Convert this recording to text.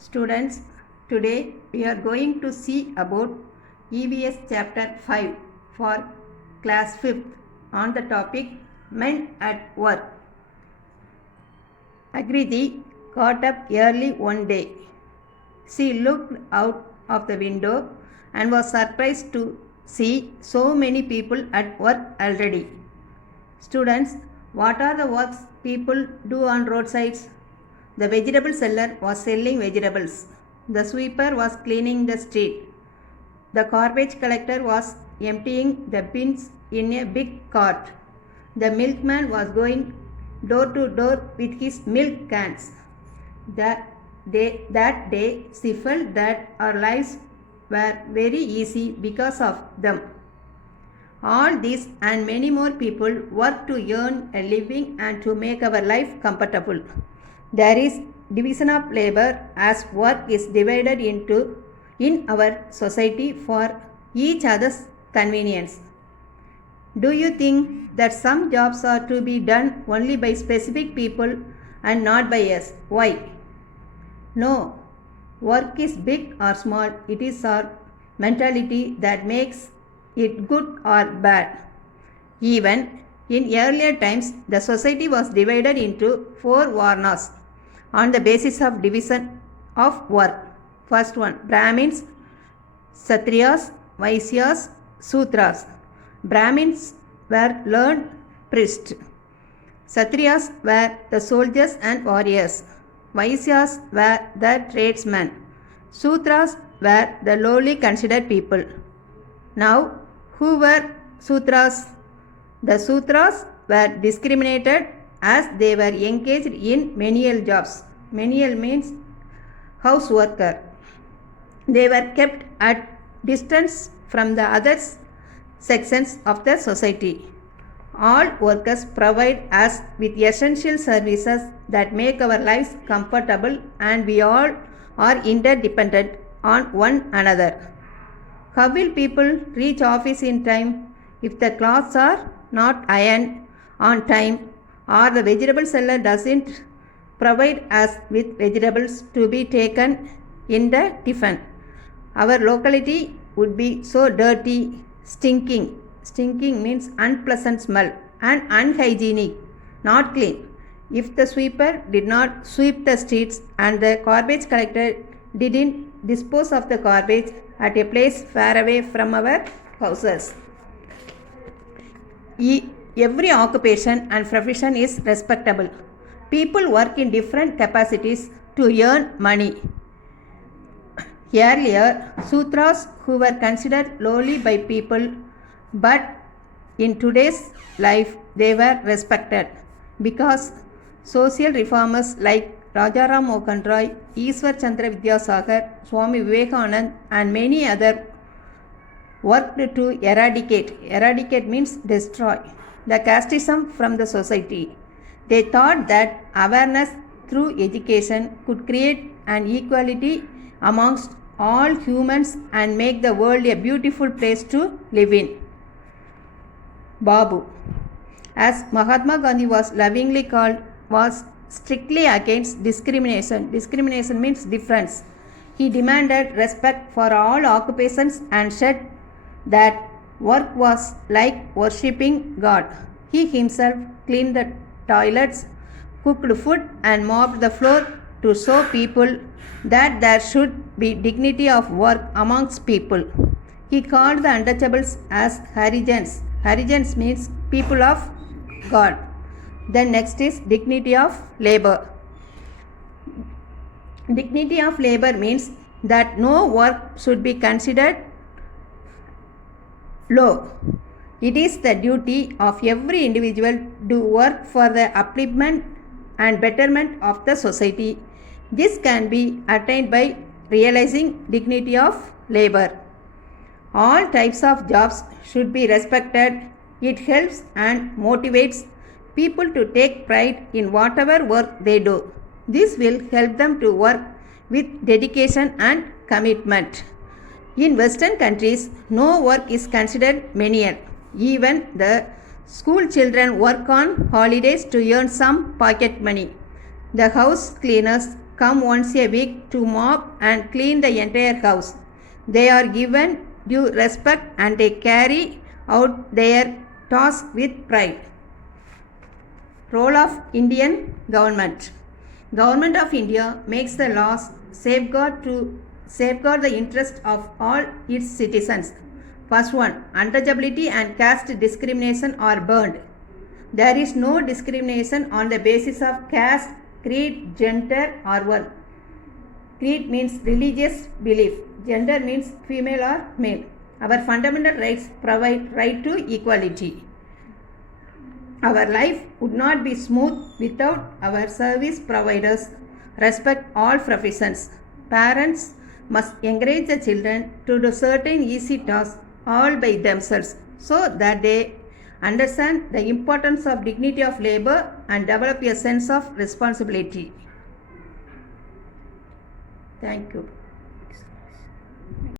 Students, today we are going to see about EVS chapter 5 for class 5th on the topic Men at Work. Agriti got up early one day. She looked out of the window and was surprised to see so many people at work already. Students, what are the works people do on roadsides? The vegetable seller was selling vegetables. The sweeper was cleaning the street. The garbage collector was emptying the bins in a big cart. The milkman was going door to door with his milk cans. That day she felt that our lives were very easy because of them. All these and many more people work to earn a living and to make our life comfortable. There is division of labor as work is divided into in our society for each other's convenience. Do you think that some jobs are to be done only by specific people and not by us? Why? No. Work is big or small, it is our mentality that makes it good or bad. Even in earlier times, the society was divided into 4 varnas on the basis of division of work. First one, Brahmins, Kshatriyas, Vaisyas, Sudras. Brahmins were learned priests. Kshatriyas were the soldiers and warriors. Vaisyas were the tradesmen. Sudras were the lowly considered people. Now, who were Sudras? The Sudras were discriminated as they were engaged in menial jobs. Menial means house worker. They were kept at distance from the other sections of the society. All workers provide us with essential services that make our lives comfortable, and we all are interdependent on one another. How will people reach office in time if the clothes are not ironed on time, or the vegetable seller doesn't provide us with vegetables to be taken in the tiffin? Our locality would be so dirty, stinking. Stinking means unpleasant smell, and unhygienic, not clean. If the sweeper did not sweep the streets and the garbage collector didn't dispose of the garbage at a place far away from our houses. Every occupation and profession is respectable. People work in different capacities to earn money. Earlier, Sudras who were considered lowly by people, but in today's life they were respected because social reformers like Rajaram Mohan Roy, Ishwar Chandra Vidyasagar, Swami Vivekanand and many others worked to eradicate means destroy, the casteism from the society. They thought that awareness through education could create an equality amongst all humans and make the world a beautiful place to live in. Babu, as Mahatma Gandhi was lovingly called, was strictly against discrimination. Discrimination means difference. He demanded respect for all occupations and said that work was like worshipping God. He himself cleaned the toilets, cooked food and mopped the floor to show people that there should be dignity of work amongst people. He called the untouchables as Harijans. Harijans means people of God. Then next is dignity of labor. Dignity of labor means that no work should be considered low. It is the duty of every individual to work for the upliftment and betterment of the society. This can be attained by realizing dignity of labor. All types of jobs should be respected. It helps and motivates people to take pride in whatever work they do. This will help them to work with dedication and commitment. In Western countries, no work is considered menial. Even the school children work on holidays to earn some pocket money. The house cleaners come once a week to mop and clean the entire house. They are given due respect and they carry out their task with pride. Role of Indian government. Government of India makes the laws safeguard the interest of all its citizens. First one, untouchability and caste discrimination are burned. There is no discrimination on the basis of caste, creed, gender or work. Creed means religious belief. Gender means female or male. Our fundamental rights provide right to equality. Our life would not be smooth without our service providers. Respect all professions. Parents must encourage the children to do certain easy tasks all by themselves so that they understand the importance of dignity of labor and develop a sense of responsibility. Thank you.